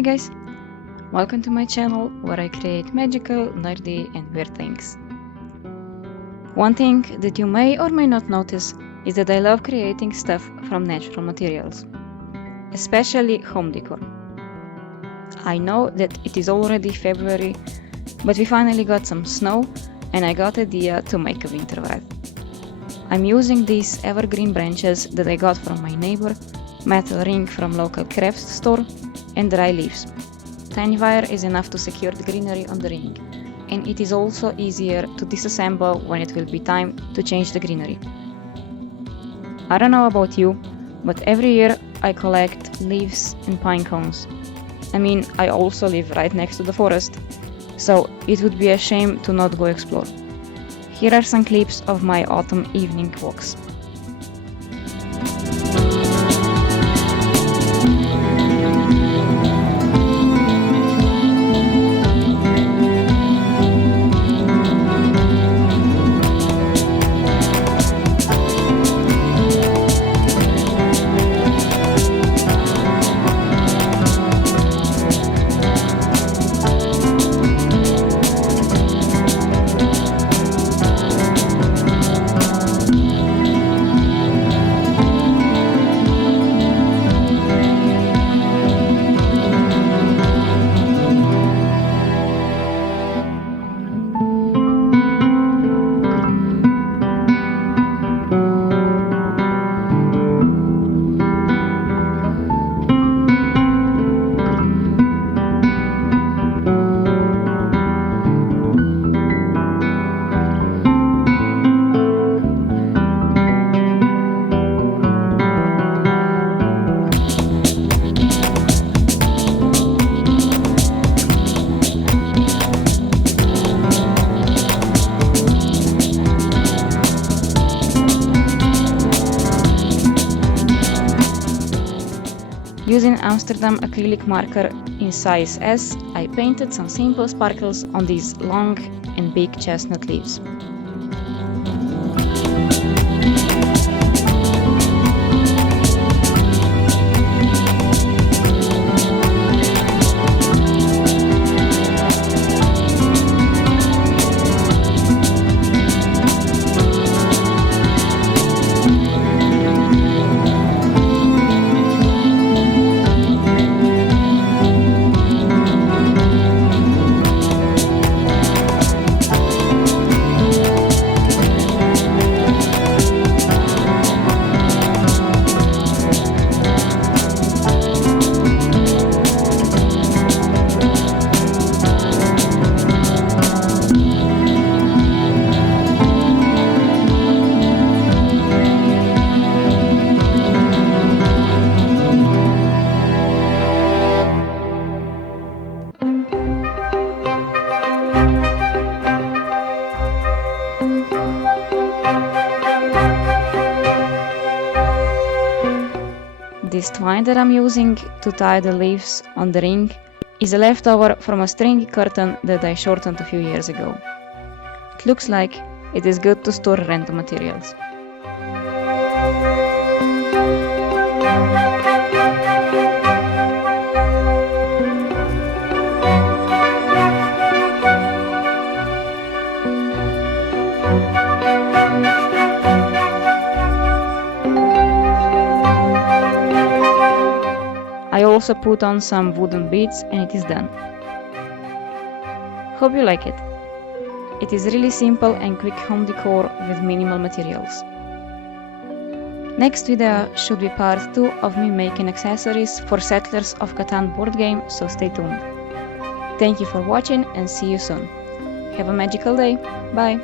Hi guys, welcome to my channel where I create magical, nerdy and weird things. One thing that you may or may not notice is that I love creating stuff from natural materials, especially home decor. I know that it is already February, but we finally got some snow and I got the idea to make a winter wreath. I'm using these evergreen branches that I got from my neighbor, metal ring from local craft store, and dry leaves. Tiny wire is enough to secure the greenery on the ring, and it is also easier to disassemble when it will be time to change the greenery. I don't know about you, but every year I collect leaves and pine cones. I also live right next to the forest, so it would be a shame to not go explore. Here are some clips of my autumn evening walks. Using Amsterdam acrylic marker in size S, I painted some simple sparkles on these long and big chestnut leaves. This twine that I'm using to tie the leaves on the ring is a leftover from a stringy curtain that I shortened a few years ago. It looks like it is good to store random materials. I also put on some wooden beads and it is done. Hope you like it. It is really simple and quick home decor with minimal materials. Next video should be part 2 of me making accessories for Settlers of Catan board game, so stay tuned. Thank you for watching and see you soon. Have a magical day. Bye!